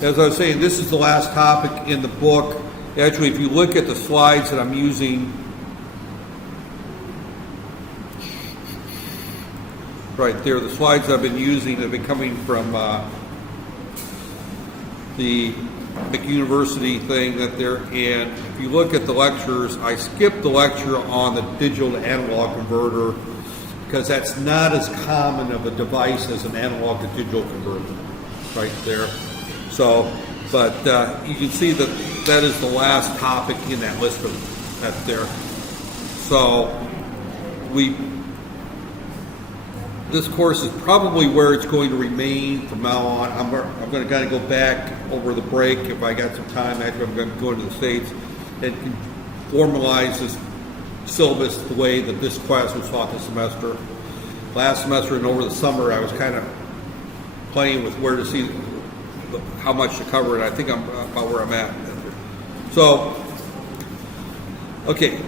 as I was saying, this is the last topic in the book. Actually, if you look at the slides that I'm using, right there, the slides I've been using have been coming from the University thing that they're in. If you look at the lectures, I skipped the lecture on the digital to analog converter because that's not as common of a device as an analog to digital converter, right there. So, but you can see that that is the last topic in that list of that there. So, this course is probably where it's going to remain from now on. I'm going to kind of go back over the break if I got some time after I'm going to go to the States and formalize this syllabus the way that this class was taught this semester. Last semester and over the summer, I was kind of playing with where to see how much to cover, and I think I'm about where I'm at. So, okay,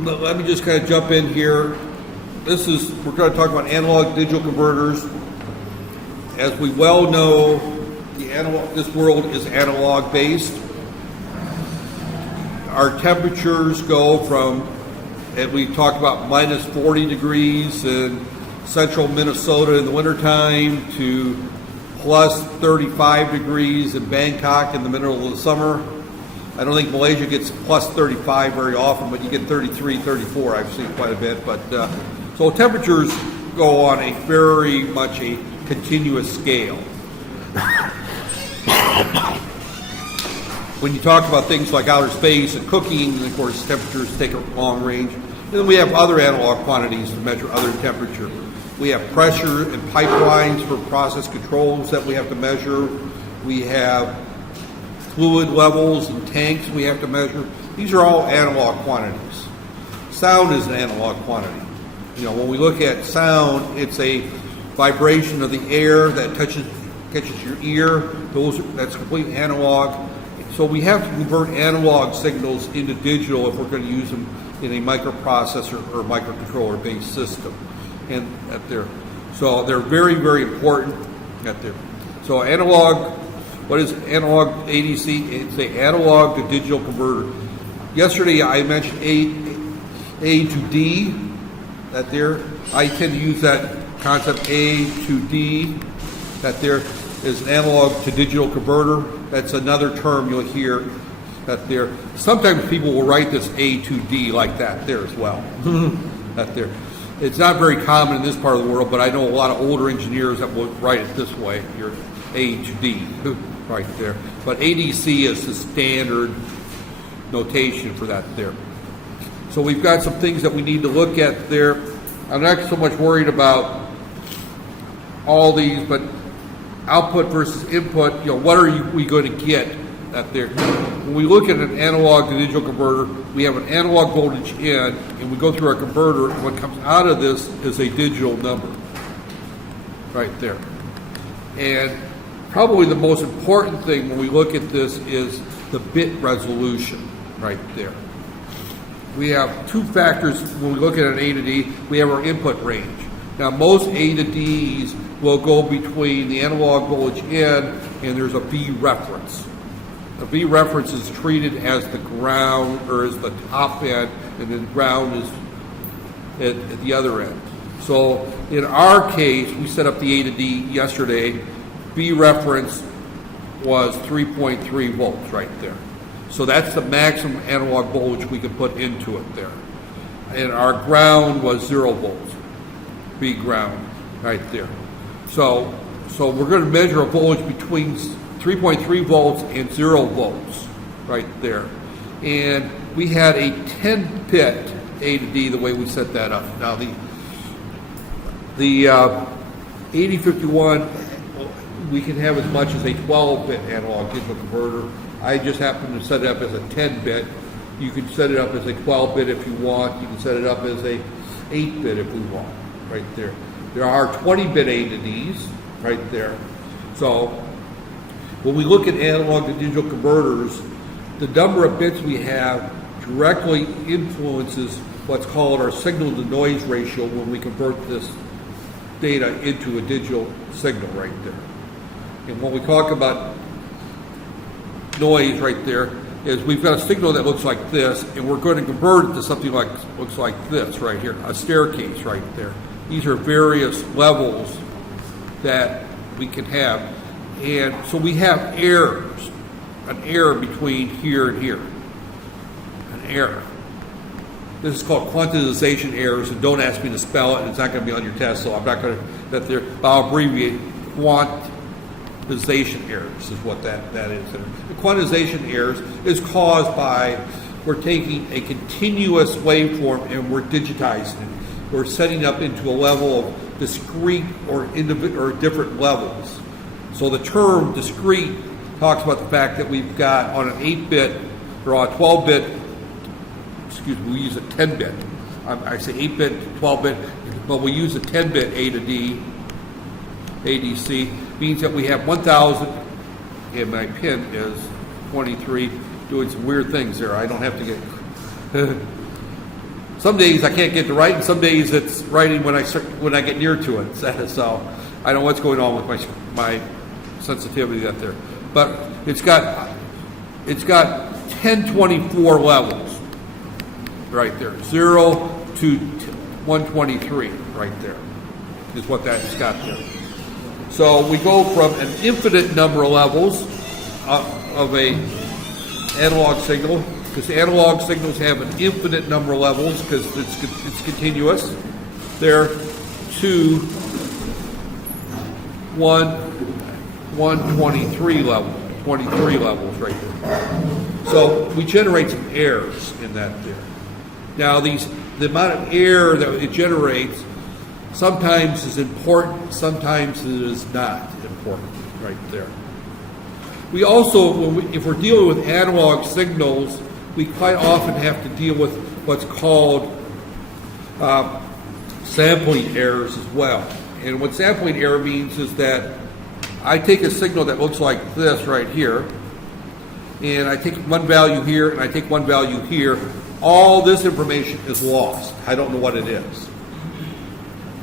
let me just kind of jump in here. We're going to talk about analog digital converters. As we well know, this world is analog based. Our temperatures go from, and we talked about minus 40 degrees in central Minnesota in the wintertime to plus 35 degrees in Bangkok in the middle of the summer. I don't think Malaysia gets plus 35 very often, but you get 33, 34. I've seen quite a bit. But so temperatures go on a very much a continuous scale. When you talk about things like outer space and cooking, and of course temperatures take a long range. And then we have other analog quantities to measure other temperature. We have pressure and pipelines for process controls that we have to measure. We have fluid levels and tanks we have to measure. These are all analog quantities. Sound is an analog quantity. You know, when we look at sound, it's a vibration of the air that catches your ear. That's completely analog. So we have to convert analog signals into digital if we're going to use them in a microprocessor or microcontroller-based system. And so they're very, very important at there. So analog, what is analog ADC? It's an analog to digital converter. Yesterday I mentioned A to D. That there, I tend to use that concept A to D. That there is an analog to digital converter. That's another term you'll hear. That there. Sometimes people will write this A to D like that there as well. That there. It's not very common in this part of the world, but I know a lot of older engineers that will write it this way. Your A to D, right there. But ADC is the standard notation for that there. So we've got some things that we need to look at there. I'm not so much worried about all these, but output versus input, you know, what are we going to get at there? When we look at an analog to digital converter, we have an analog voltage in, and we go through our converter, and what comes out of this is a digital number, right there. And probably the most important thing when we look at this is the bit resolution, right there. We have two factors when we look at an A to D. We have our input range. Now, most A to Ds will go between the analog voltage in, and there's a V reference. The V reference is treated as the ground, or as the top end, and then ground is at the other end. So in our case, we set up the A to D yesterday. V reference was 3.3 volts right there. So that's the maximum analog voltage we could put into it there. And our ground was 0 volts, V ground right there. So we're going to measure a voltage between 3.3 volts and 0 volts right there. And we had a 10-bit A to D the way we set that up. Now the 8051, we can have as much as a 12-bit analog digital converter. I just happen to set it up as a 10-bit. You can set it up as a 12-bit if you want. You can set it up as a 8-bit if we want, right there. There are 20-bit A to Ds right there. So when we look at analog to digital converters, the number of bits we have directly influences what's called our signal to noise ratio when we convert this data into a digital signal right there. And when we talk about noise right there is we've got a signal that looks like this, and we're going to convert it to something like looks like this right here, a staircase right there. These are various levels that we can have, and so we have errors, an error between here and here, an error. This is called quantization errors, and don't ask me to spell it. It's not going to be on your test, so I'm not going to that there. I'll abbreviate quantization errors is what that is. The quantization errors is caused by we're taking a continuous waveform and we're digitizing it. We're setting up into a level of discrete or different levels. So the term discrete talks about the fact that we've got on an 8-bit or on a 12-bit, excuse me, we use a 10-bit. I say 8-bit, 12-bit, but we use a 10-bit A to D, ADC, means that we have 1,000, and my pen is 23, doing some weird things there. I don't have to get... Some days I can't get to write, and some days it's writing when I get near to it. So I don't know what's going on with my sensitivity out there. But it's got 1024 levels right there, 0 to 123 right there is what that's got there. So we go from an infinite number of levels of a analog signal, because analog signals have an infinite number of levels because it's continuous. There to 123 level, 23 levels right there. So we generate some errors in that there. Now the amount of error that it generates sometimes is important, sometimes it is not important right there. We also, if we're dealing with analog signals, we quite often have to deal with what's called sampling errors as well. And what sampling error means is that I take a signal that looks like this right here, and I take one value here and I take one value here. All this information is lost. I don't know what it is.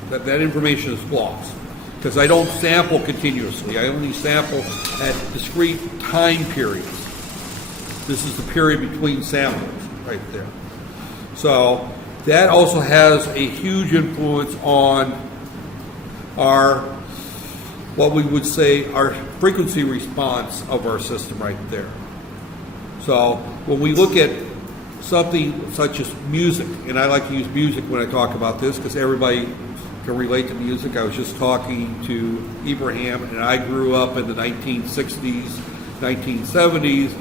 That information is lost because I don't sample continuously. I only sample at discrete time periods. This is the period between samples right there. So that also has a huge influence on our, what we would say, our frequency response of our system right there. So when we look at something such as music, and I like to use music when I talk about this because everybody can relate to music. I was just talking to Ibrahim, and I grew up in the 1960s, 1970s,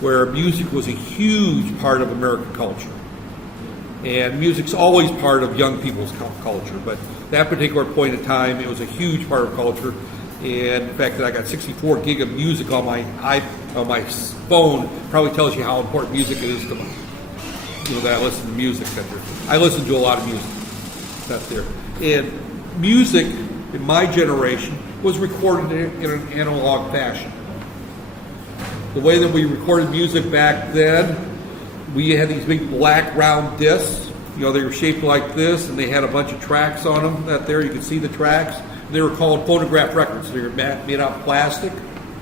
where music was a huge part of American culture. And music's always part of young people's culture, but that particular point in time, it was a huge part of culture. And the fact that I got 64 gig of music on my phone probably tells you how important music is to me. You know, that I listen to music. I listen to a lot of music. That's there. And music in my generation was recorded in an analog fashion. The way that we recorded music back then, we had these big black round discs. You know, they were shaped like this, and they had a bunch of tracks on them. That there, you can see the tracks. They were called phonograph records. They were made out of plastic,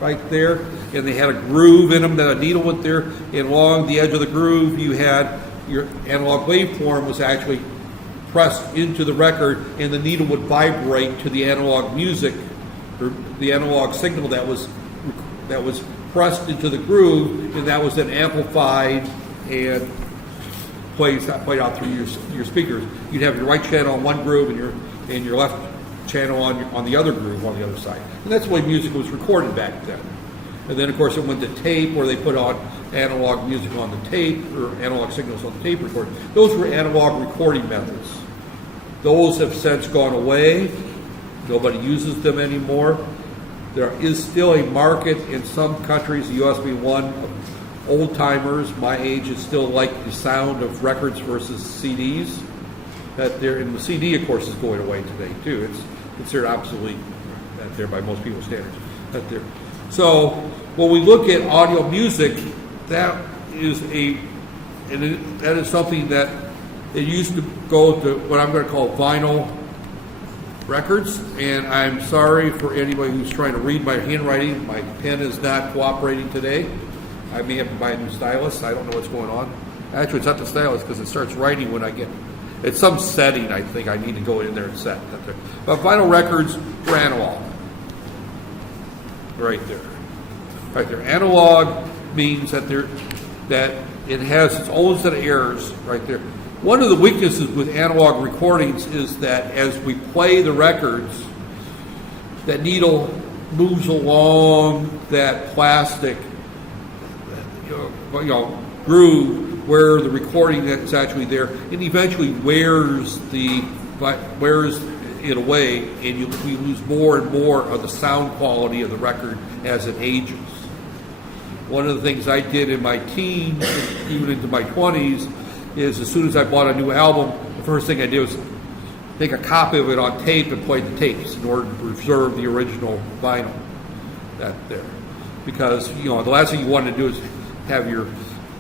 right there, and they had a groove in them that a needle went there. And along the edge of the groove, you had your analog waveform was actually pressed into the record, and the needle would vibrate to the analog music, or the analog signal that was pressed into the groove, and that was then amplified and played out through your speakers. You'd have your right channel on one groove and your left channel on the other groove on the other side. And that's the way music was recorded back then. And then, of course, it went to tape, where they put on analog music on the tape, or analog signals on the tape recorder. Those were analog recording methods. Those have since gone away. Nobody uses them anymore. There is still a market in some countries, the U.S. being one, of old-timers, my age, is still like the sound of records versus CDs. And the CD, of course, is going away today, too. It's considered obsolete there by most people's standards. So when we look at audio music, that is something that it used to go to what I'm going to call vinyl records, and I'm sorry for anybody who's trying to read my handwriting. My pen is not cooperating today, I may have to buy a new stylus. I don't know what's going on. Actually, it's not the stylus because it starts writing when I get. It's some setting I think I need to go in there and set. But vinyl records are analog. Right there. Right there. Analog means that it has its own set of errors right there. One of the weaknesses with analog recordings is that as we play the records, that needle moves along that plastic groove where the recording is actually there, and eventually wears it away, and we lose more and more of the sound quality of the record as it ages. One of the things I did in my teens, even into my 20s, is as soon as I bought a new album, the first thing I did was take a copy of it on tape and play the tapes in order to preserve the original vinyl. That there, because the last thing you want to do is have your.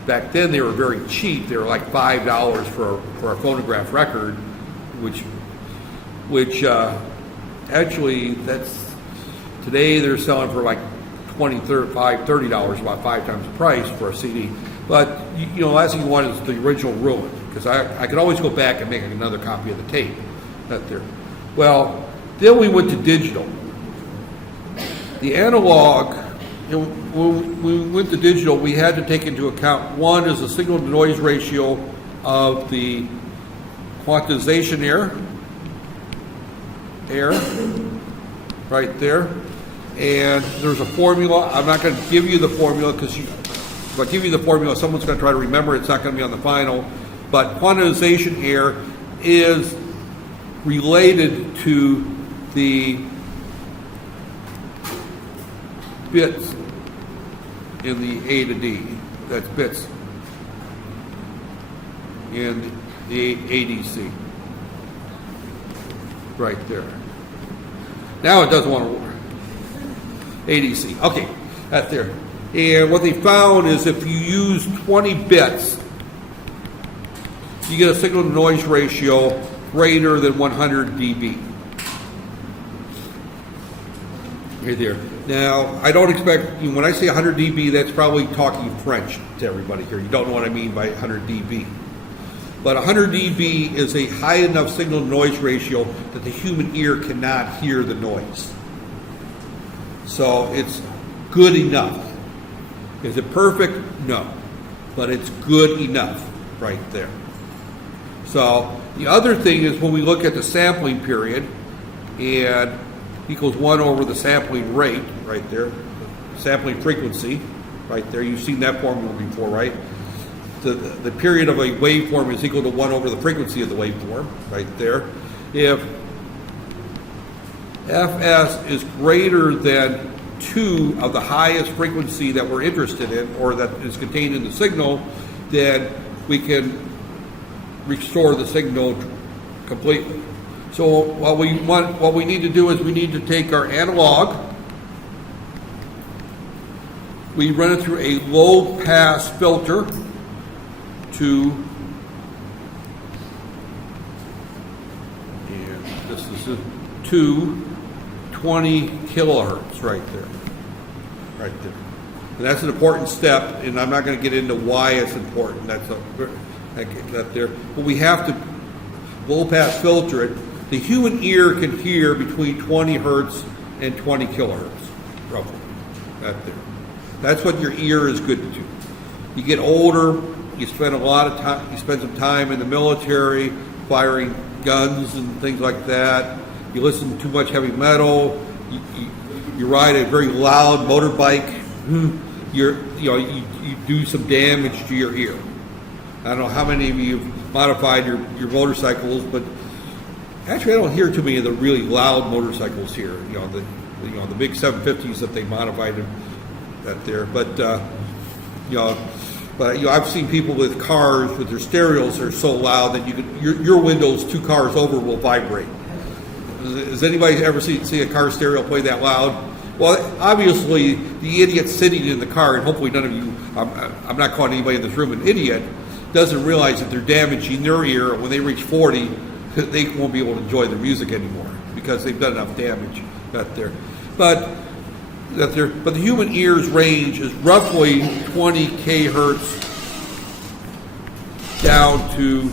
Back then they were very cheap. They were like $5 for a phonograph record, which actually today they're selling for like $30, about 5 times the price for a CD. But the last thing you want is the original ruin, because I could always go back and make another copy of the tape. That there. Well, then we went to digital. The analog, when we went to digital, we had to take into account, one is the signal-to-noise ratio of the quantization error, right there. And there's a formula. I'm not going to give you the formula because if I give you the formula, someone's going to try to remember it. It's not going to be on the final. But quantization error is related to the bits in the A to D. That's bits in the ADC. Right there. Now it doesn't want to work. ADC. Okay, that's there. And what they found is if you use 20 bits, you get a signal-to-noise ratio greater than 100 dB. Right there. Now, I don't expect, when I say 100 dB, that's probably talking French to everybody here. You don't know what I mean by 100 dB. But 100 dB is a high enough signal-to-noise ratio that the human ear cannot hear the noise. So it's good enough. Is it perfect? No. But it's good enough right there. So the other thing is when we look at the sampling period, and equals 1 over the sampling rate right there, sampling frequency right there. You've seen that formula before, right? The period of a waveform is equal to 1 over the frequency of the waveform right there. If Fs is greater than 2 of the highest frequency that we're interested in, or that is contained in the signal, then we can restore the signal completely. So what we need to do is we need to take our analog, we run it through a low pass filter to, and this is to 20 kilohertz right there. Right there. And that's an important step, and I'm not going to get into why it's important. That's there. But we have to low pass filter it. The human ear can hear between 20 hertz and 20 kilohertz, roughly. Right there. That's what your ear is good to. You get older, you spend a lot of time. You spend some time in the military, firing guns and things like that. You listen to too much heavy metal. You ride a very loud motorbike. You do some damage to your ear. I don't know how many of you have modified your motorcycles, but actually I don't hear too many of the really loud motorcycles here. The big 750s that they modified that there. But I've seen people with cars with their stereos are so loud that your windows 2 cars over will vibrate. Has anybody ever see a car stereo play that loud? Well, obviously, the idiot sitting in the car, and hopefully none of you, I'm not calling anybody in this room an idiot, doesn't realize that they're damaging their ear. When they reach 40, they won't be able to enjoy their music anymore because they've done enough damage out there. But but the human ear's range is roughly 20 kHz down to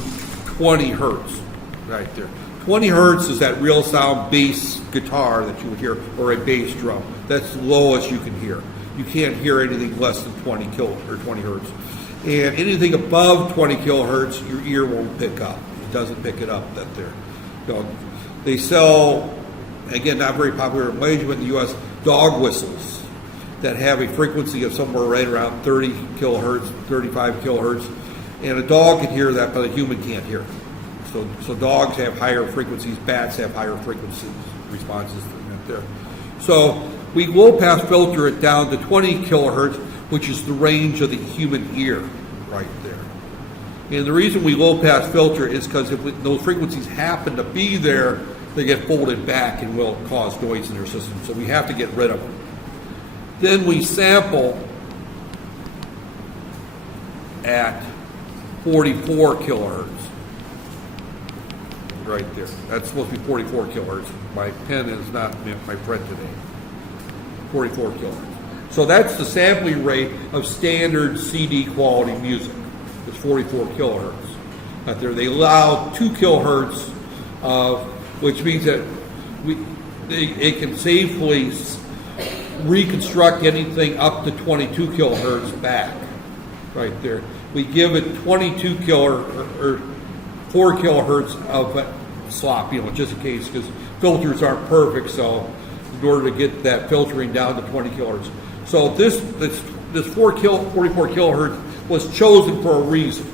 20 hertz, right there. 20 hertz is that real sound bass guitar that you would hear, or a bass drum. That's the lowest you can hear. You can't hear anything less than 20 hertz. And anything above 20 kilohertz, your ear won't pick up. It doesn't pick it up. That there. They sell, again, not very popular in Malaysia, but in the U.S., dog whistles that have a frequency of somewhere right around 30 kilohertz, 35 kilohertz. And a dog can hear that, but a human can't hear it. So dogs have higher frequencies, bats have higher frequency responses than that there. So we low pass filter it down to 20 kilohertz, which is the range of the human ear right there. And the reason we low pass filter is because if those frequencies happen to be there, they get folded back and will cause noise in their system. So we have to get rid of them. Then we sample at 44 kilohertz. Right there. That's supposed to be 44 kilohertz. My pen is not my friend today. 44 kilohertz. So that's the sampling rate of standard CD quality music. It's 44 kilohertz. Out there, they allow 2 kilohertz, which means that it can safely reconstruct anything up to 22 kilohertz back. Right there. We give it 22 or 4 kilohertz of slop, just in case, because filters aren't perfect. So, in order to get that filtering down to 20 kilohertz, so this 44 kilohertz was chosen for a reason,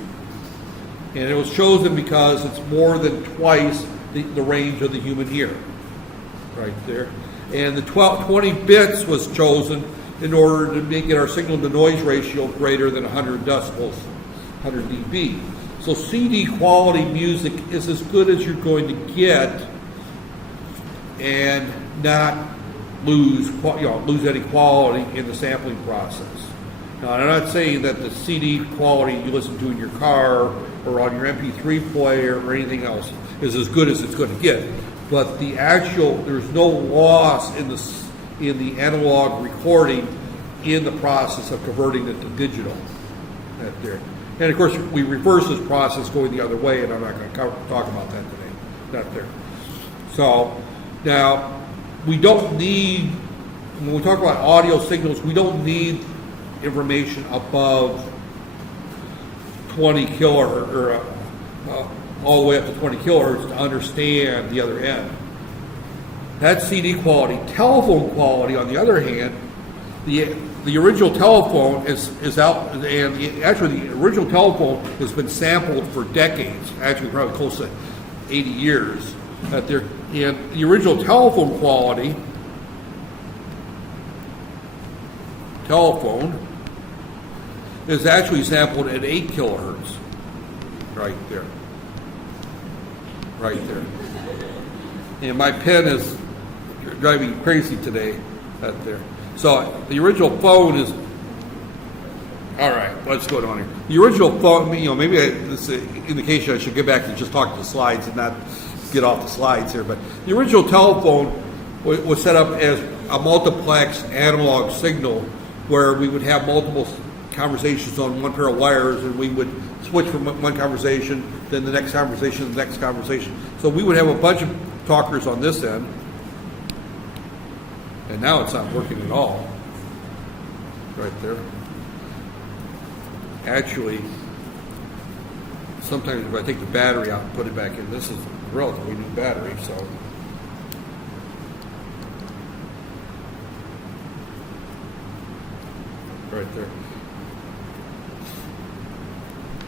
and it was chosen because it's more than twice the range of the human ear, right there. And the 20 bits was chosen in order to make our signal to noise ratio greater than 100 decibels, 100 dB. So CD quality music is as good as you're going to get, and not lose any quality in the sampling process. Now, I'm not saying that the CD quality you listen to in your car or on your MP3 player or anything else is as good as it's going to get, but there's no loss in the analog recording in the process of converting it to digital. That there. And of course, we reverse this process going the other way, and I'm not going to talk about that today. Not there. So now, we don't need, when we talk about audio signals, we don't need information above 20 kilohertz, or all the way up to 20 kilohertz to understand the other end. That's CD quality. Telephone quality, on the other hand, the original telephone is out, and actually the original telephone has been sampled for decades, actually probably close to 80 years. And the original telephone quality, is actually sampled at 8 kilohertz, right there. Right there. And my pen is driving me crazy today, right there. So the original phone is, all right, let's go down here. The original phone, maybe this is an indication I should get back and just talk to the slides and not get off the slides here, but the original telephone was set up as a multiplex analog signal where we would have multiple conversations on one pair of wires, and we would switch from one conversation, then the next conversation, the next conversation. So we would have a bunch of talkers on this end, and now it's not working at all. Right there. Actually, sometimes if I take the battery out and put it back in, this is a relatively new battery, so. Right there.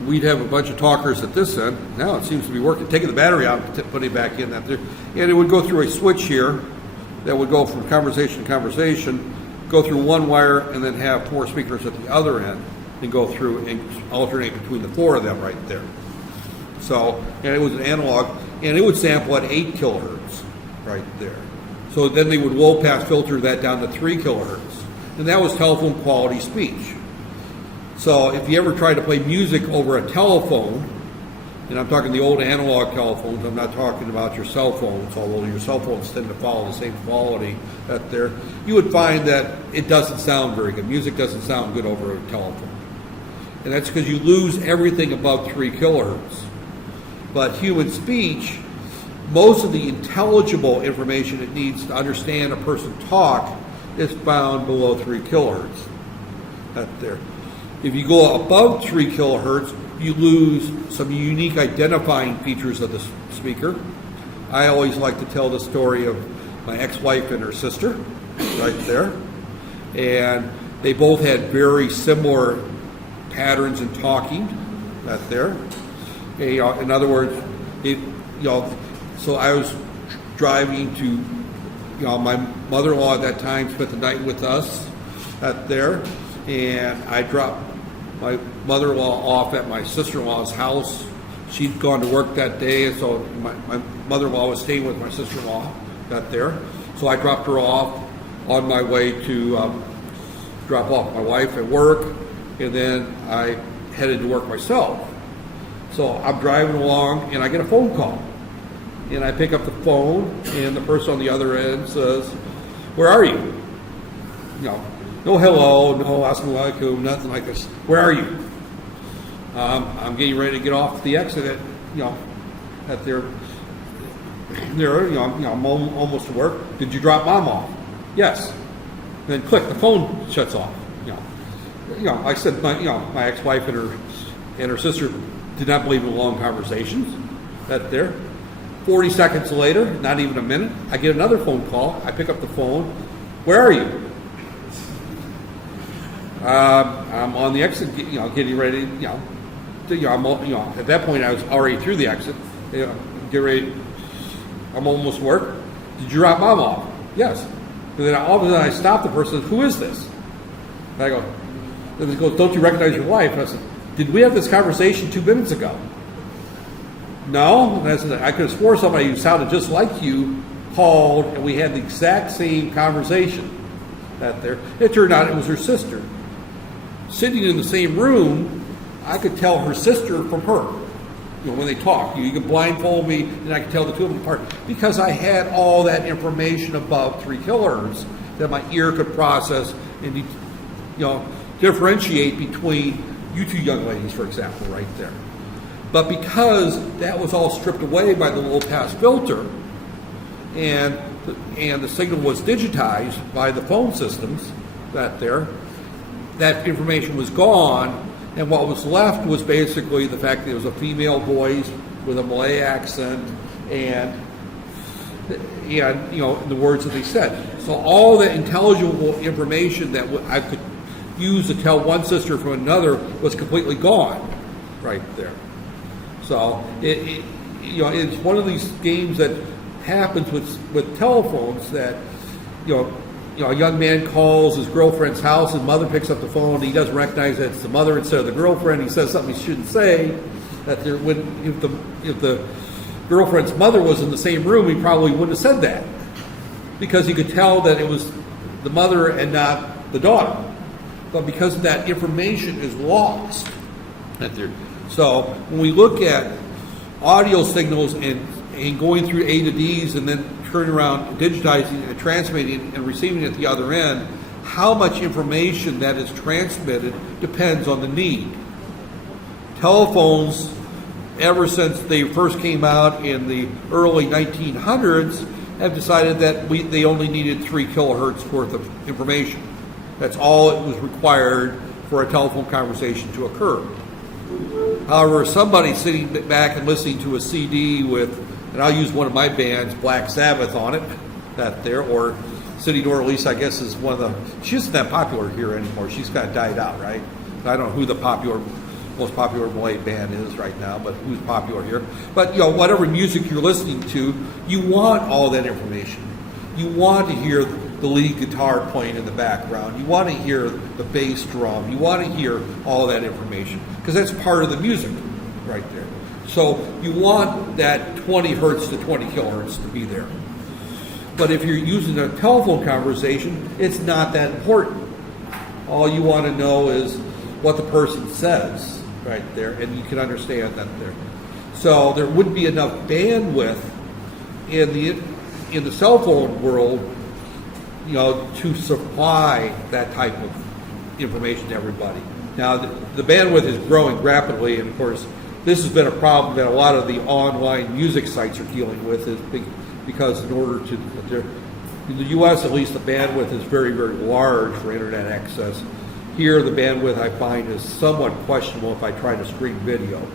We'd have a bunch of talkers at this end. Now it seems to be working. Taking the battery out and putting it back in that there. And it would go through a switch here that would go from conversation to conversation, go through one wire, and then have 4 speakers at the other end, and go through and alternate between the 4 of them right there. So, and it was an analog, and it would sample at 8 kilohertz right there. So then they would low pass filter that down to 3 kilohertz. And that was telephone quality speech. So if you ever try to play music over a telephone, And I'm talking the old analog telephones. I'm not talking about your cell phones, although your cell phones tend to follow the same quality that there. You would find that it doesn't sound very good. Music doesn't sound good over a telephone. And that's because you lose everything above 3 kilohertz. But human speech, most of the intelligible information it needs to understand a person talk is found below 3 kilohertz. That there. If you go above 3 kilohertz, you lose some unique identifying features of the speaker. I always like to tell the story of my ex-wife and her sister, right there. And they both had very similar patterns in talking, right there. In other words, so I was driving to, my mother-in-law at that time spent the night with us out there, and I dropped my mother-in-law off at my sister-in-law's house. She'd gone to work that day, and so my mother-in-law was staying with my sister-in-law out there. So I dropped her off on my way to drop off my wife at work, and then I headed to work myself. So I'm driving along, and I get a phone call. And I pick up the phone, and the person on the other end says, "Where are you?" No hello, no assalamu alaikum, nothing like this. "Where are you?" I'm getting ready to get off the exit at their, I'm almost to work. "Did you drop Mom off?" "Yes." Then click, the phone shuts off. Like I said, my ex-wife and her sister did not believe in long conversations. That there. 40 seconds later, not even a minute, I get another phone call. I pick up the phone. "Where are you?" I'm on the exit, getting ready. At that point, I was already through the exit. Get ready. I'm almost to work. "Did you drop Mom off?" "Yes." And then all of a sudden, I stop the person. "Who is this?" And I go. Then he goes, "Don't you recognize your wife?" And I said, "Did we have this conversation 2 minutes ago?" "No." And I said, "I could have swore somebody who sounded just like you called, and we had the exact same conversation." That there. It turned out it was her sister. Sitting in the same room, I could tell her sister from her. When they talk, you could blindfold me, and I could tell the two of them apart because I had all that information above 3 kilohertz that my ear could process and differentiate between you two young ladies, for example, right there. But because that was all stripped away by the low pass filter, and the signal was digitized by the phone systems, that information was gone, and what was left was basically the fact that it was a female voice with a Malay accent, and the words that they said. So all the intelligible information that I could use to tell one sister from another was completely gone, right there. So it's one of these games that happens with telephones that a young man calls his girlfriend's house, his mother picks up the phone, and he doesn't recognize that it's the mother instead of the girlfriend. He says something he shouldn't say. If the girlfriend's mother was in the same room, he probably wouldn't have said that because he could tell that it was the mother and not the daughter. But because that information is lost. So when we look at audio signals and going through A to Ds and then turning around, digitizing and transmitting and receiving at the other end, how much information that is transmitted depends on the need. Telephones, ever since they first came out in the early 1900s, have decided that they only needed 3 kilohertz worth of information. That's all it was required for a telephone conversation to occur. However, somebody sitting back and listening to a CD with, and I'll use one of my bands, Black Sabbath, on it, or City Norlice, I guess, is one of the, she isn't that popular here anymore. She's kind of died out, right? I don't know who the most popular Malay band is right now, but who's popular here. But, whatever music you're listening to, you want all that information. You want to hear the lead guitar playing in the background. You want to hear the bass drum. You want to hear all that information because that's part of the music right there. So you want that 20 hertz to 20 kilohertz to be there. But if you're using a telephone conversation, it's not that important. All you want to know is what the person says right there, and you can understand that there. So there wouldn't be enough bandwidth in the cell phone world, you know, to supply that type of information to everybody. Now, the bandwidth is growing rapidly, and of course, this has been a problem that a lot of the online music sites are dealing with, is because in order to, in the U.S. at least, the bandwidth is very, very large for internet access. Here, the bandwidth I find is somewhat questionable if I try to stream video.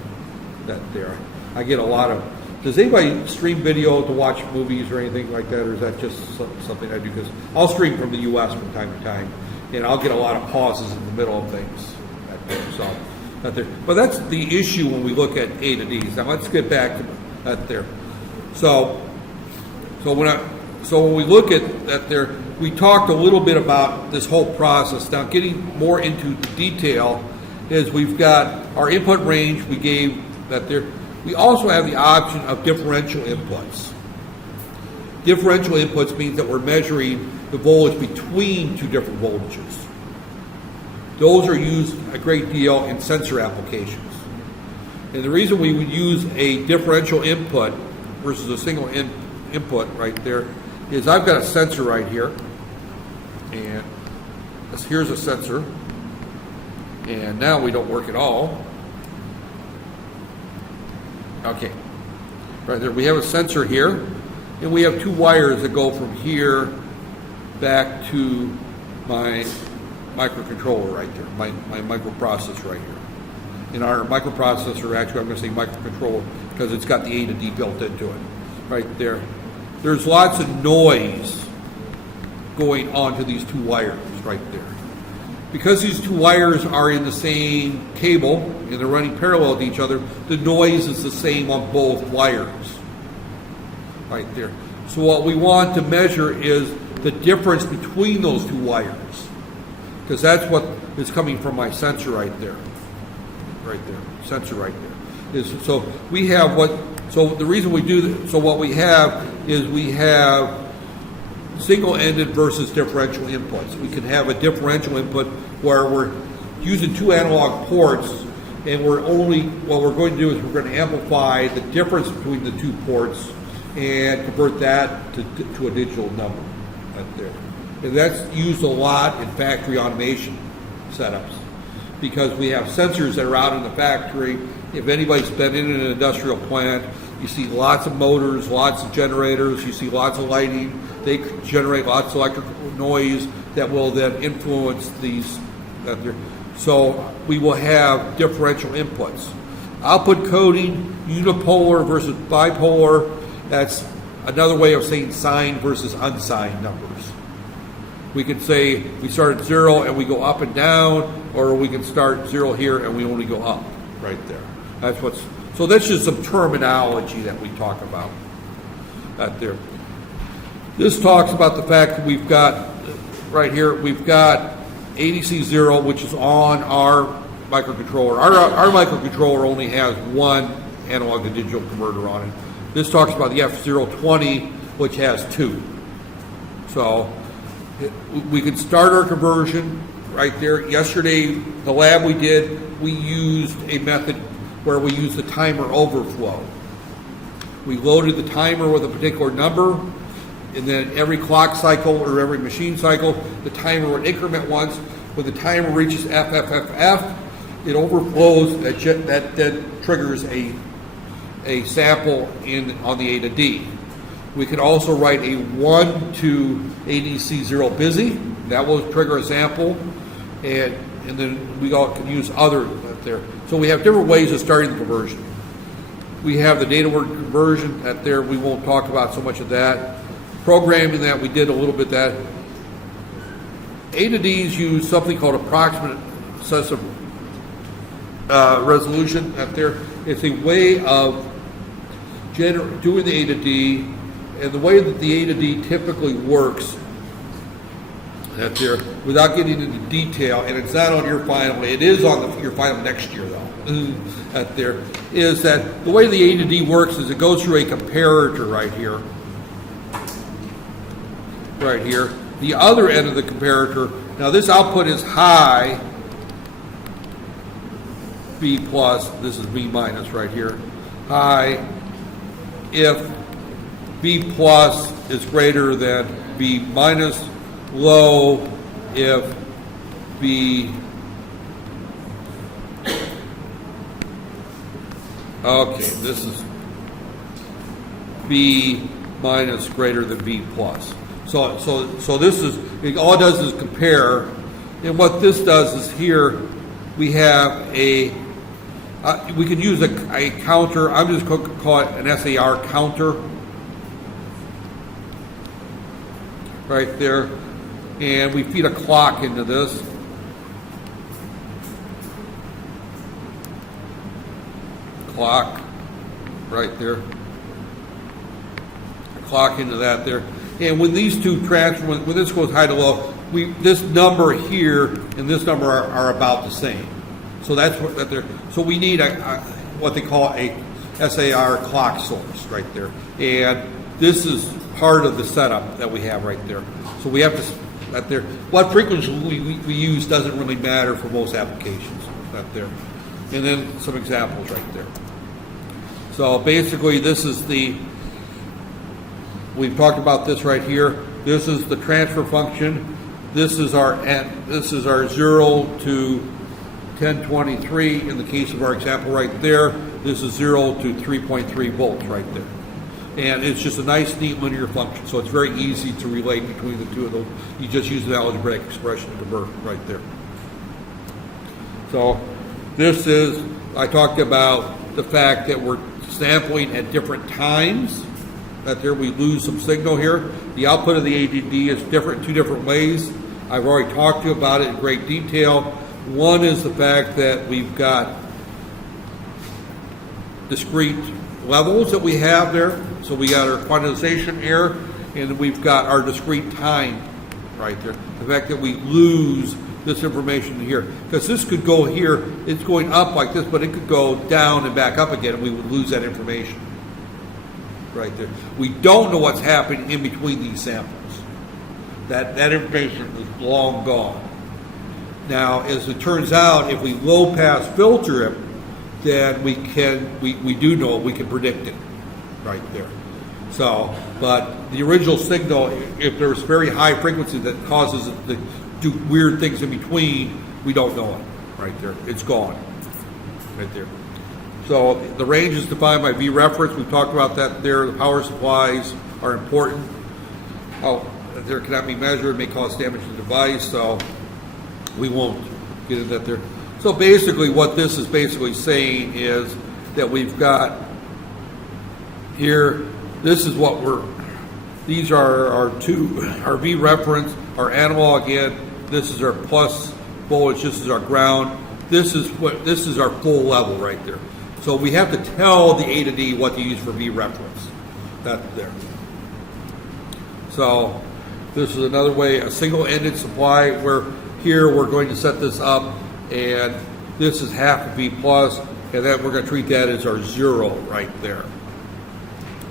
I get a lot of. Does anybody stream video to watch movies or anything like that, or is that just something I do? Because I'll stream from the U.S. from time to time, and I'll get a lot of pauses in the middle of things. But that's the issue when we look at A to Ds. Now let's get back to that there. So when we look at that there, we talked a little bit about this whole process. Now getting more into the detail is we've got our input range we gave that there. We also have the option of differential inputs. Differential inputs means that we're measuring the voltage between two different voltages. Those are used a great deal in sensor applications. And the reason we would use a differential input versus a single input right there is I've got a sensor right here, and here's a sensor, and now we don't work at all. Okay, right there we have a sensor here, and we have two wires that go from here back to my microcontroller right there, my microprocessor right here. In our microprocessor, actually I'm going to say microcontroller because it's got the A to D built into it, right there. There's lots of noise going onto these two wires right there. Because these two wires are in the same cable and they're running parallel to each other, the noise is the same on both wires right there. So what we want to measure is the difference between those two wires, because that's what is coming from my sensor right there. Sensor right there. So we have the reason we do that, so what we have is we have single-ended versus differential inputs. We can have a differential input where we're using two analog ports, and what we're going to do is we're going to amplify the difference between the two ports and convert that to a digital number right there. And that's used a lot in factory automation setups because we have sensors that are out in the factory. If anybody's been in an industrial plant, you see lots of motors, lots of generators, you see lots of lighting. They generate lots of electrical noise that will then influence these. So we will have differential inputs. Output coding, unipolar versus bipolar, that's another way of saying signed versus unsigned numbers. We can say we start at 0 and we go up and down, or we can start 0 here and we only go up right there. So that's just some terminology that we talk about out there. This talks about the fact that we've got, right here, we've got ADC0, which is on our microcontroller. Our microcontroller only has one analog to digital converter on it. This talks about the F020, which has two. So we can start our conversion right there. Yesterday, the lab we did, we used a method where we used the timer overflow. We loaded the timer with a particular number, and then every clock cycle or every machine cycle, the timer would increment once. When the timer reaches FFFF, it overflows. That triggers a sample on the A to D. We could also write a 1 to ADC0 busy. That will trigger a sample, and then we all can use other there. So we have different ways of starting the conversion. We have the data word conversion at there. We won't talk about so much of that. Programming that, we did a little bit that. A to Ds use something called approximate successive resolution at there. It's a way of doing the A to D, and the way that the A to D typically works at there, without getting into detail, and it's not on your final, it is on your final next year though, at there, is that the way the A to D works is it goes through a comparator right here. Right here. The other end of the comparator, now this output is high, B plus, this is B minus right here. high if B plus is greater than B minus, low if B, okay, this is B minus greater than B plus. So this is, it all it does is compare, and what this does is here we have a, we could use a counter. I'm just going to call it an SAR counter right there, and we feed a clock into this. Clock right there. Clock into that there. And when these two transfer, when this goes high to low, this number here and this number are about the same. So that's what that there. So we need what they call a SAR clock source right there. And this is part of the setup that we have right there. So we have to that there. What frequency we use doesn't really matter for most applications right there. And then some examples right there. So basically, this is the. We've talked about this right here. This is the transfer function. This is our 0 to 1023 in the case of our example right there. This is 0 to 3.3 volts right there. And it's just a nice, neat linear function. So it's very easy to relate between the two of those. You just use the algebraic expression to convert right there. So this is, I talked about the fact that we're sampling at different times. That there we lose some signal here. The output of the ADD is different, two different ways. I've already talked to you about it in great detail. One is the fact that we've got discrete levels that we have there. So we got our quantization error, and we've got our discrete time right there. The fact that we lose this information here. Because this could go here, it's going up like this, but it could go down and back up again, and we would lose that information. Right there. We don't know what's happening in between these samples. That information is long gone. Now, as it turns out, if we low pass filter it, then we do know it, we can predict it right there. So, but the original signal, if there's very high frequency that causes it to do weird things in between, we don't know it right there. It's gone right there. So the range is defined by V reference. We've talked about that there. The power supplies are important. How there cannot be measured, may cause damage to the device, so we won't get into that there. So basically what this is basically saying is that we've got here, this is what these are our V reference, our analog in, this is our plus voltage, this is our ground, this is our full level right there. So we have to tell the A to D what to use for V reference. That's there. So this is another way, a single-ended supply, where here we're going to set this up, and this is half of V plus, and then we're going to treat that as our 0 right there.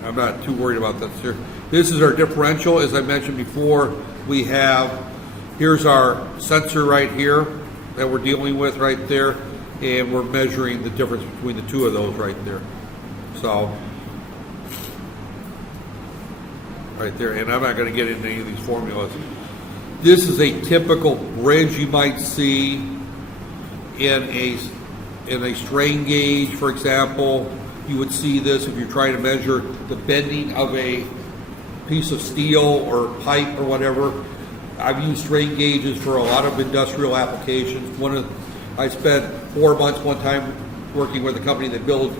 I'm not too worried about that here. This is our differential. As I mentioned before, we have, here's our sensor right here that we're dealing with right there. And we're measuring the difference between the two of those right there. So, right there, and I'm not going to get into any of these formulas. This is a typical bridge you might see in a strain gauge, for example. You would see this if you're trying to measure the bending of a piece of steel or pipe or whatever. I've used strain gauges for a lot of industrial applications. I spent 4 months one time working with a company that builds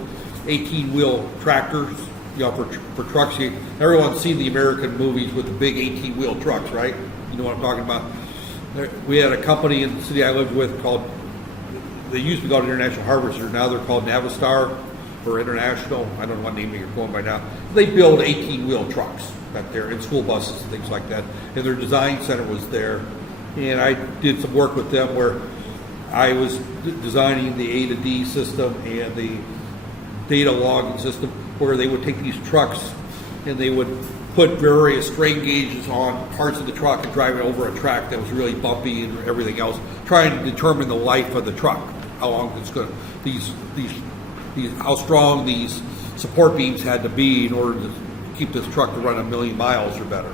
18-wheel tractors, for trucks. Everyone's seen the American movies with the big 18-wheel trucks, right? You know what I'm talking about. We had a company in the city I lived with called, they used to be called International Harvester, now they're called Navistar or International. I don't know what name you're going by now. They build 18-wheel trucks back there and school buses and things like that. And their design center was there. And I did some work with them where I was designing the A to D system and the data logging system, where they would take these trucks and they would put various strain gauges on parts of the truck and drive it over a track that was really bumpy and everything else, trying to determine the life of the truck, how long it's going to, how strong these support beams had to be in order to keep this truck to run 1 million miles or better.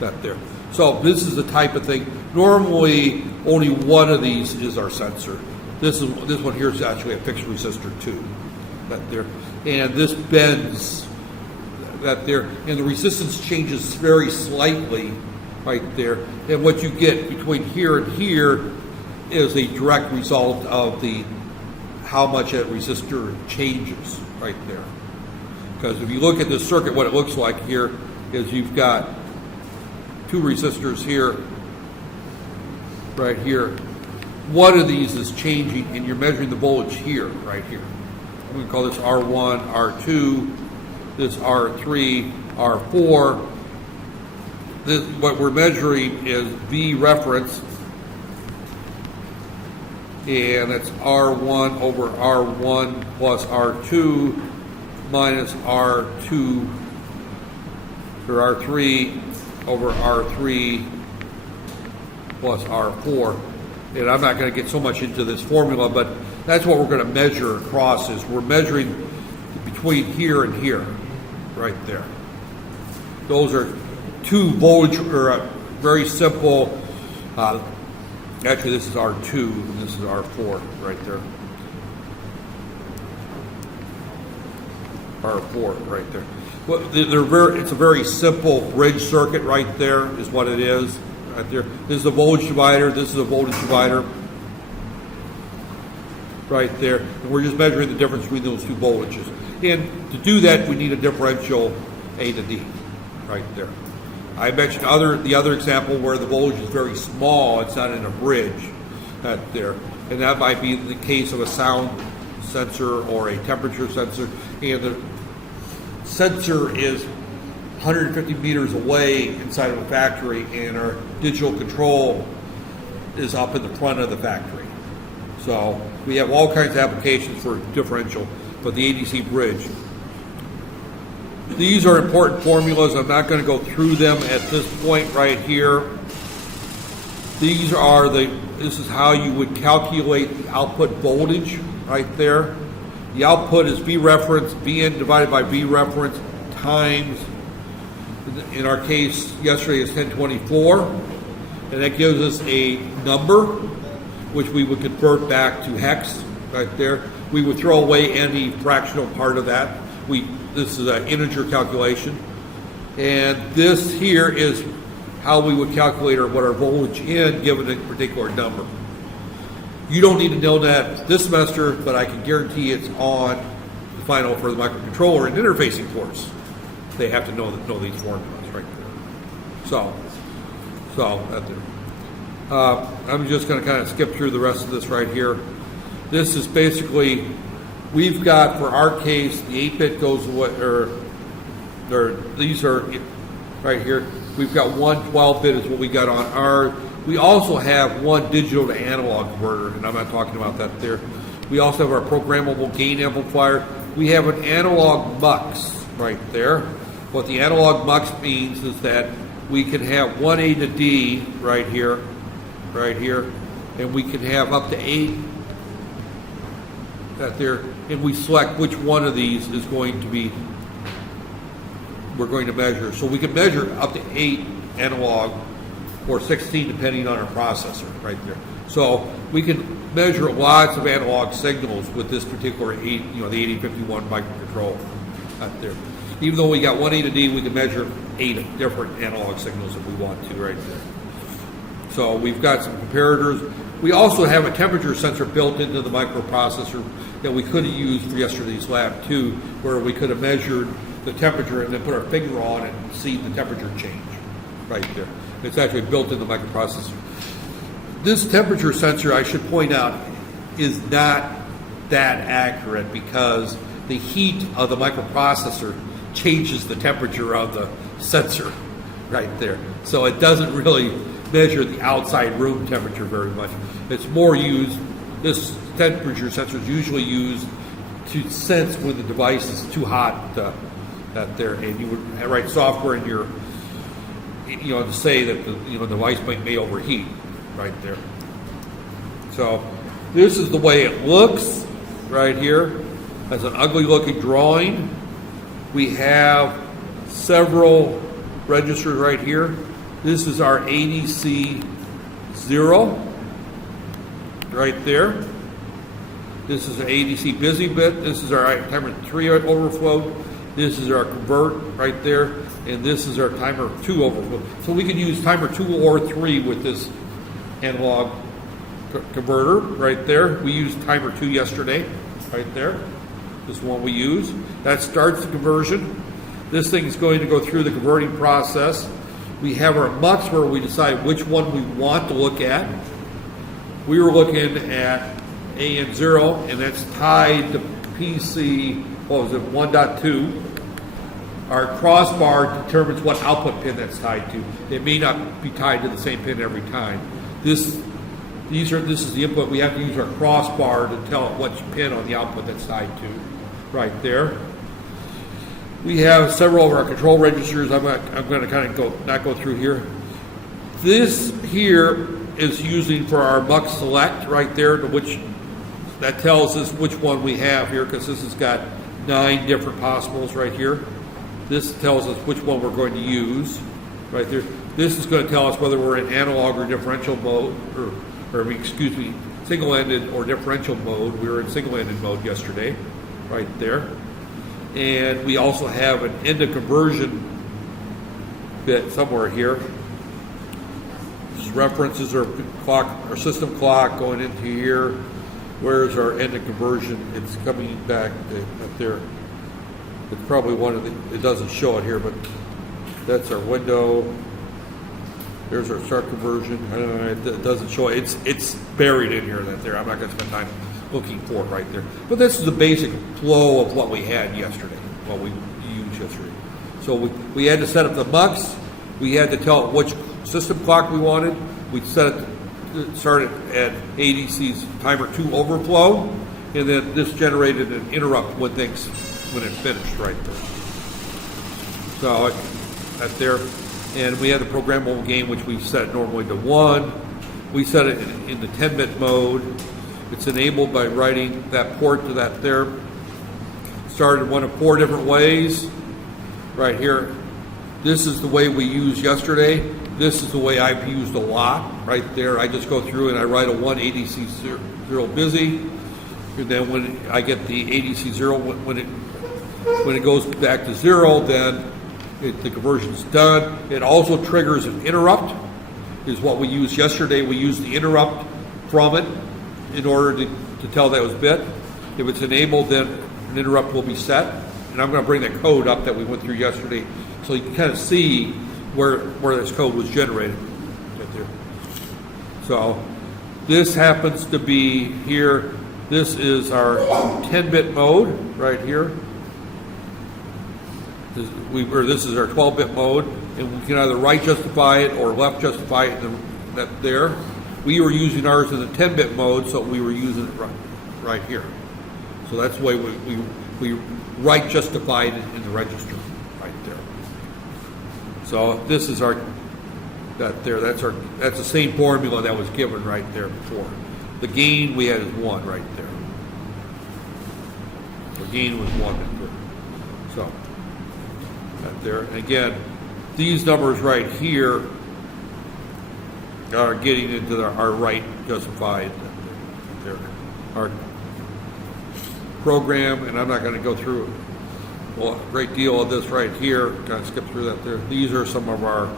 That there. So this is the type of thing. Normally, only one of these is our sensor. This one here is actually a fixed resistor too. That there, and this bends. That there, and the resistance changes very slightly, right there. And what you get between here and here is a direct result of how much that resistor changes, right there. Because if you look at this circuit, what it looks like here is you've got 2 resistors here, right here. One of these is changing, and you're measuring the voltage here, right here. We call this R1, R2, this R3, R4. What we're measuring is V reference, and it's R1 over R1 plus R2 minus R2 or R3 over R3 plus R4. And I'm not going to get so much into this formula, but that's what we're going to measure across is we're measuring between here and here, right there. Those are 2 voltage, or a very simple, actually this is R2 and this is R4 right there. R4 right there. Well, it's a very simple bridge circuit right there is what it is. Right there. This is a voltage divider, this is a voltage divider. Right there. And we're just measuring the difference between those 2 voltages. And to do that, we need a differential A to D. Right there. I mentioned the other example where the voltage is very small, it's not in a bridge. Right there. And that might be the case of a sound sensor or a temperature sensor. And the sensor is 150 meters away inside of a factory, and our digital control is up in the front of the factory. So we have all kinds of applications for differential, but the ADC bridge. These are important formulas. I'm not going to go through them at this point right here. This is how you would calculate the output voltage right there. The output is V reference, Vn divided by V reference times, in our case, yesterday is 1024, and that gives us a number, which we would convert back to hex, right there. We would throw away any fractional part of that. This is an integer calculation. And this here is how we would calculate what our voltage in given a particular number. You don't need to know that this semester, but I can guarantee it's on the final for the microcontroller and interfacing course. They have to know these formulas right there. So that there. I'm just going to kind of skip through the rest of this right here. This is basically, we've got, for our case, the 8-bit goes away, these are right here. We've got one 12-bit is what we got on our. We also have one digital to analog converter, and I'm not talking about that there. We also have our programmable gain amplifier. We have an analog mux right there. What the analog mux means is that we can have 1 A to D right here, and we can have up to 8 that there, and we select which one of these is going to be, we're going to measure. So we can measure up to 8 analog or 16 depending on our processor right there. So we can measure lots of analog signals with this particular the 8051 microcontroller out there. Even though we got 1 A to D, we can measure 8 different analog signals if we want to right there. So we've got some comparators. We also have a temperature sensor built into the microprocessor that we could have used for yesterday's lab too, where we could have measured the temperature and then put our finger on it and see the temperature change right there. It's actually built in the microprocessor. This temperature sensor, I should point out, is not that accurate because the heat of the microprocessor changes the temperature of the sensor right there. So it doesn't really measure the outside room temperature very much. It's more used, this temperature sensor is usually used to sense when the device is too hot that there, and you would write software in your, to say that the device may overheat right there. So this is the way it looks right here. That's an ugly looking drawing We have several registers right here. This is our ADC 0 right there. This is an ADC busy bit. This is our timer 3 overflow. This is our convert right there. And this is our timer 2 overflow. So we can use timer 2 or 3 with this analog converter right there. We used timer 2 yesterday right there. This is one we use. That starts the conversion. This thing is going to go through the converting process. We have our MUX where we decide which one we want to look at. We were looking at AN0, and that's tied to PC, 1.2. Our crossbar determines what output pin that's tied to. It may not be tied to the same pin every time. This is the input. We have to use our crossbar to tell it which pin on the output that's tied to, right there. We have several of our control registers. I'm going to kind of not go through here. This here is using for our MUX select right there, that tells us which one we have here, because this has got 9 different possibles right here. This tells us which one we're going to use right there. This is going to tell us whether we're in analog or differential mode, single-ended or differential mode. We were in single-ended mode yesterday, right there. And we also have an end of conversion bit somewhere here. This references our clock, our system clock going into here. Where's our end of conversion? It's coming back up there. It's probably one of the, it doesn't show it here, but that's our window. There's our start conversion. I don't know, it doesn't show it. It's buried in here, that there. I'm not going to spend time looking for it right there. But this is the basic flow of what we had yesterday, what we used yesterday. So we had to set up the MUX. We had to tell it which system clock we wanted. We started at ADC's timer 2 overflow, and then this generated an interrupt when it finished right there. So that's there. And we had the programmable gain, which we set normally to 1. We set it in the 10-bit mode. It's enabled by writing that port to that there. Started one of 4 different ways. Right here. This is the way we used yesterday. This is the way I've used a lot. Right there, I just go through and I write a 1 ADC 0 busy. And then when I get the ADC 0, when it goes back to 0, then the conversion's done. It also triggers an interrupt, is what we used yesterday. We used the interrupt from it in order to tell that it was bit. If it's enabled, then an interrupt will be set. And I'm going to bring the code up that we went through yesterday so you can kind of see where this code was generated. Right there. So this happens to be here. This is our 10-bit mode right here. This is our 12-bit mode, and we can either right justify it or left justify it there. We were using ours in the 10-bit mode, so we were using it right here. So that's the way we right justified it in the register right there. So this is our that's the same formula that was given right there before. The gain we had is 1 right there. The gain was 1 right there. So right there. And again, these numbers right here are getting into our right justified there. Our program, and I'm not going to go through a great deal of this right here. Kind of skip through that there. These are some of our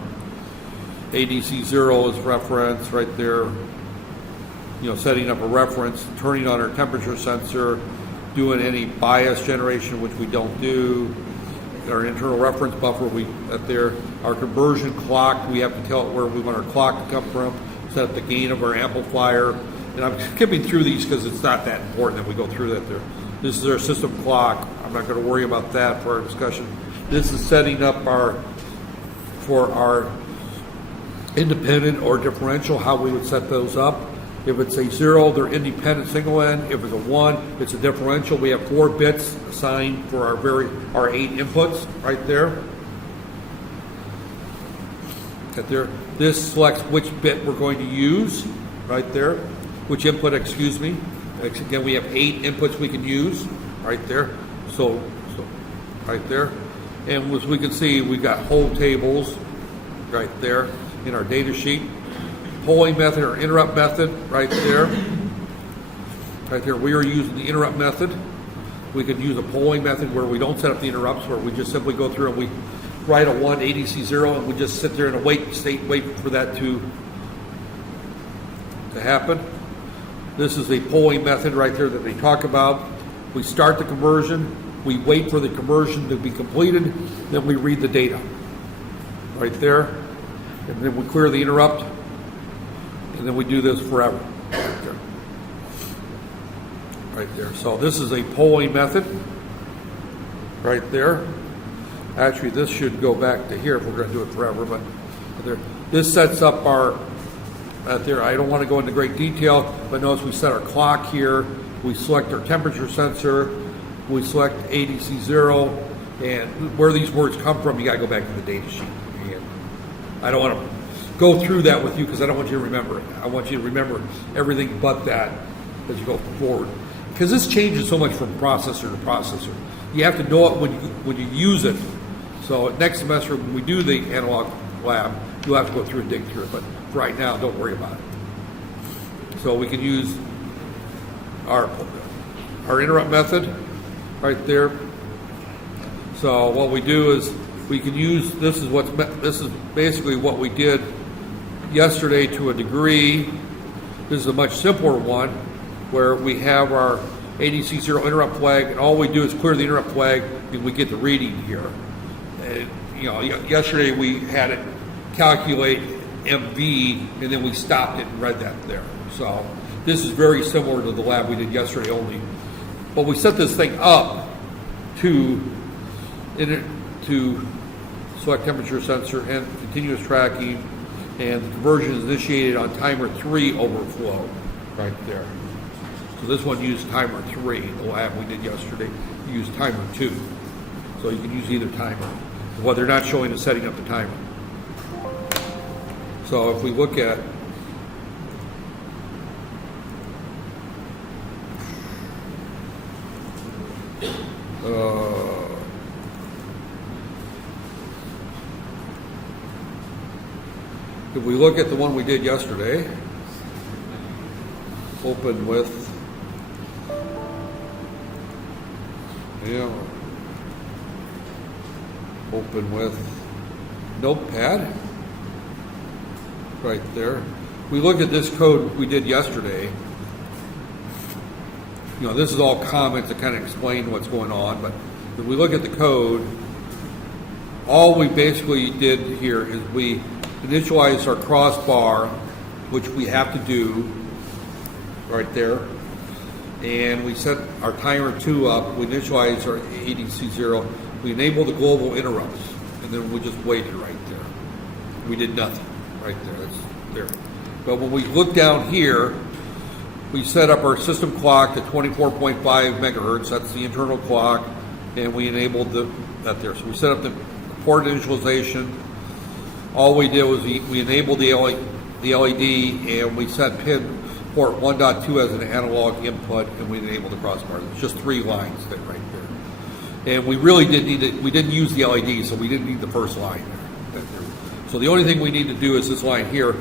ADC 0 as reference right there. Setting up a reference, turning on our temperature sensor, doing any bias generation, which we don't do. Our internal reference buffer, our conversion clock, we have to tell it where we want our clock to come from, set up the gain of our amplifier. And I'm skipping through these because it's not that important that we go through that there. This is our system clock. I'm not going to worry about that for our discussion. This is setting up for our independent or differential, how we would set those up. If it's a 0, they're independent single end. If it's a 1, it's a differential. We have 4 bits assigned for our 8 inputs right there. This selects which bit we're going to use right there. Which input, excuse me. Again, we have 8 inputs we can use right there. So right there. And as we can see, we've got whole tables right there in our data sheet. Polling method or interrupt method right there. Right there, we are using the interrupt method. We could use a polling method where we don't set up the interrupts, where we just simply go through and we write a 1 ADC 0 and we just sit there in a wait state, wait for that to happen. This is a polling method right there that they talk about. We start the conversion, we wait for the conversion to be completed, then we read the data right there, and then we clear the interrupt, and then we do this forever right there. Right there. So this is a polling method right there. Actually, this should go back to here if we're going to do it forever, but there. This sets up our there. I don't want to go into great detail, but notice we set our clock here. We select our temperature sensor. We select ADC 0, and where these words come from, you got to go back to the data sheet. And I don't want to go through that with you because I don't want you to remember it. I want you to remember everything but that as you go forward, because this changes so much from processor to processor. You have to know it when you use it. So next semester when we do the analog lab, you'll have to go through and dig through it. But for right now, don't worry about it. So we can use our interrupt method right there. So what we do is we can use this is basically what we did yesterday to a degree. This is a much simpler one where we have our ADC 0 interrupt flag, and all we do is clear the interrupt flag, and we get the reading here. And, yesterday we had it calculate MV, and then we stopped it and read that there. So this is very similar to the lab we did yesterday only. But we set this thing up to select temperature sensor and continuous tracking, and the conversion is initiated on timer 3 overflow right there. So this one used timer 3. The lab we did yesterday used timer 2. So you can use either timer. Well, they're not showing us setting up the timer. So if we look at if we look at the one we did yesterday, open with open with Notepad right there. We look at this code we did yesterday. This is all comments that kind of explain what's going on, but if we look at the code, all we basically did here is we initialized our crossbar, which we have to do right there, and we set our timer 2 up. We initialized our ADC 0. We enabled the global interrupts, and then we just waited right there. We did nothing right there. That's there. But when we look down here, we set up our system clock to 24.5 megahertz. That's the internal clock, and we enabled that there. So we set up the port initialization. All we did was we enabled the LED, and we set pin port 1.2 as an analog input, and we enabled the crossbar. It's just 3 lines there, right there. And we really didn't need it. We didn't use the LED, so we didn't need the first line there. So the only thing we need to do is this line here,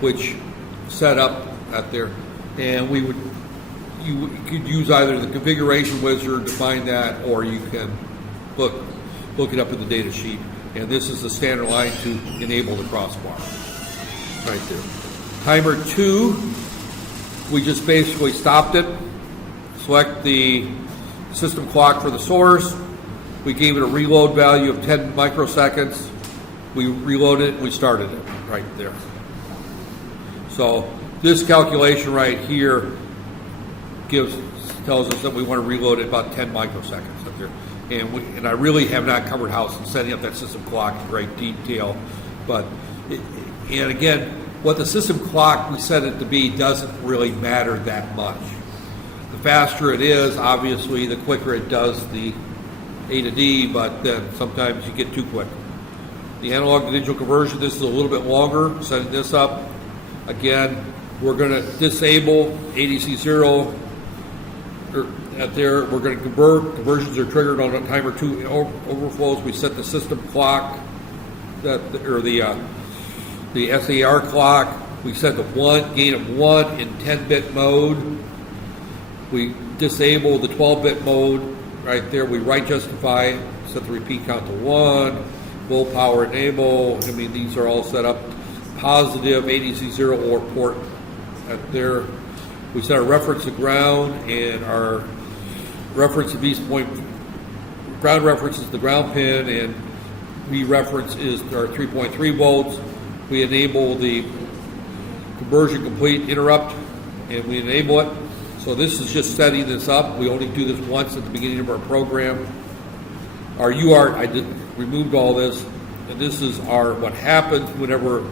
which set up at there. And you could use either the configuration wizard to find that, or you can look it up in the data sheet. And this is the standard line to enable the crossbar right there. Timer 2, we just basically stopped it, select the system clock for the source. We gave it a reload value of 10 microseconds. We reloaded it, we started it right there. So this calculation right here tells us that we want to reload it about 10 microseconds up there. And I really have not covered how setting up that system clock in great detail. And again, what the system clock we set it to be doesn't really matter that much. The faster it is, obviously, the quicker it does the A to D, but then sometimes you get too quick. The analog to digital conversion, this is a little bit longer, setting this up. Again, we're going to disable ADC 0 at there, we're going to convert. Conversions are triggered on a timer 2 overflows. We set the system clock, the SAR clock. We set the gain of 1 in 10-bit mode. We disable the 12-bit mode right there. We write justify, set the repeat count to 1, full power enable. I mean, these are all set up. Positive ADC 0 or port at there. We set our reference to ground, and our reference to beast point. Ground reference is the ground pin, and reference is our 3.3 volts. We enable the conversion complete interrupt, and we enable it. So this is just setting this up. We only do this once at the beginning of our program. Our UART, I removed all this, and this is what happens whenever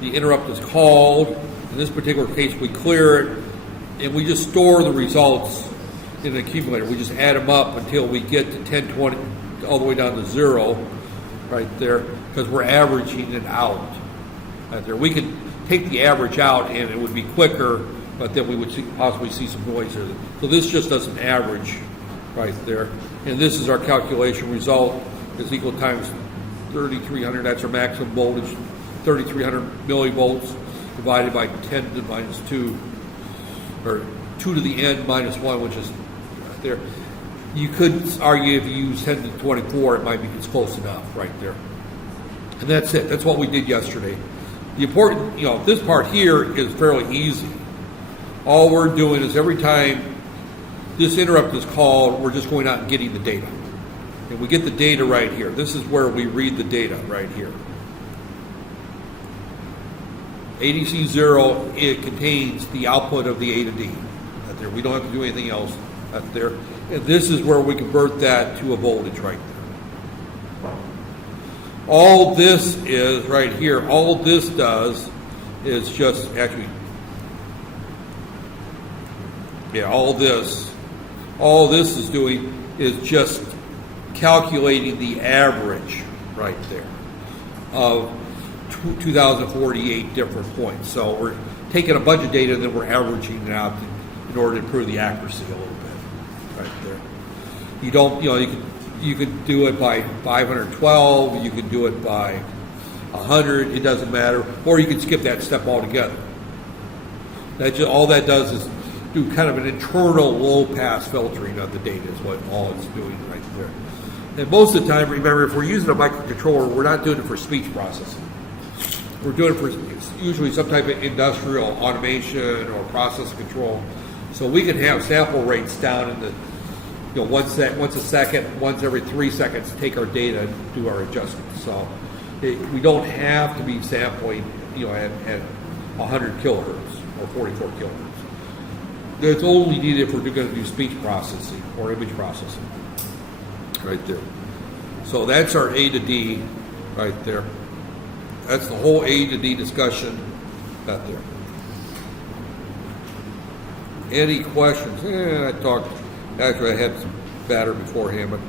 the interrupt is called. In this particular case, we clear it, and we just store the results in an accumulator. We just add them up until we get to 1020, all the way down to 0, right there, because we're averaging it out. Right there, we could take the average out, and it would be quicker, but then we would possibly see some noise there. So this just does an average, right there, and this is our calculation result. Is equal times 3,300. That's our maximum voltage, 3,300 millivolts divided by 10 to the minus 2. Or 2 to the n minus 1, which is right there. You could argue if you use 10 to the 24, it's close enough right there. And that's it. That's what we did yesterday. The important, this part here is fairly easy. All we're doing is every time this interrupt is called, we're just going out and getting the data. And we get the data right here. This is where we read the data right here. ADC 0, it contains the output of the A to D. Right there. We don't have to do anything else right there. And this is where we convert that to a voltage right there. All this is right here. All this does is just actually, all this is doing is just calculating the average right there of 2,048 different points. So we're taking a bunch of data and then we're averaging it out in order to improve the accuracy a little bit, right there. You don't, you could do it by 512, you could do it by 100, it doesn't matter, or you can skip that step altogether. All that does is do kind of an internal low-pass filtering of the data is what all it's doing right there. And most of the time, remember, if we're using a microcontroller, we're not doing it for speech processing. We're doing it for usually some type of industrial automation or process control. So we can have sample rates down in the, once a second, once every 3 seconds, take our data and do our adjustments. So we don't have to be sampling, at 100 kilohertz or 44 kilohertz. It's only needed if we're going to do speech processing or image processing. Right there. So that's our A to D right there. That's the whole A to D discussion right there. Any questions? I had some batter beforehand, but